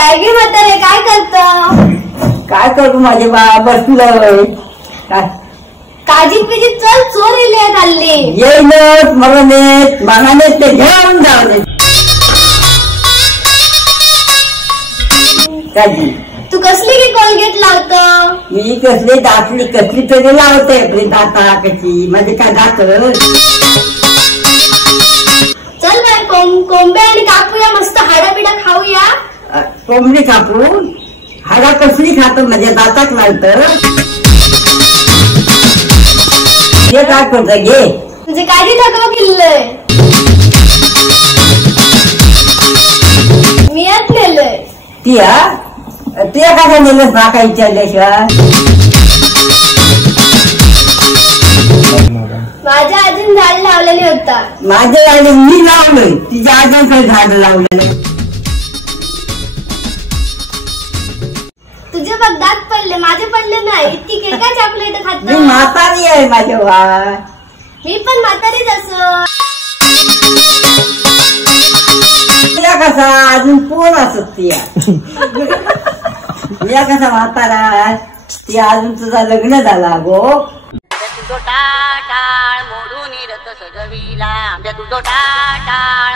काय गे म्हातारे, काय करतो? काय करू माझे बा, बसलोय. काजीत पिजीत चल, चोर येले खाल्ली. येईलच मरनेत मनानेत ते घेऊन जाऊ. काजी तू कसली की कोलगेट लावतो? मी कसली दातली कसली तरी लावते. आपली दाता कशी म्हणजे काय दात. चल बाय, कोंबे आणि कापूया, मस्त हाडा बिडा खाऊया. कोंबडी कापून हाडा कसली खातो, म्हणजे दातात लावतं. हे काय करत घे. तुझे काढी टाकावं किल्लय, मी आत नेलंय. तुया काय नेलंस ना काय विचारल्याशिवाय. माझ्या अजून झाड लावलेली होता. माझ्या झाड मी लावलंय, तिच्या अजून झाड लावलेलं. तुझे बघ दात पडले, माझे पडले नाही. इतकी काय चॉकलेट खात. मी म्हातारी आहे माझ्या बा. मी पण म्हातारीच असं. तिला कसा अजून पोर असत तिया. तिला कसा म्हातारा, ती अजून तुझा लग्न झाला गो. तुझो टाटाळ मोडून रथ सजविला, तुझो टाटाळ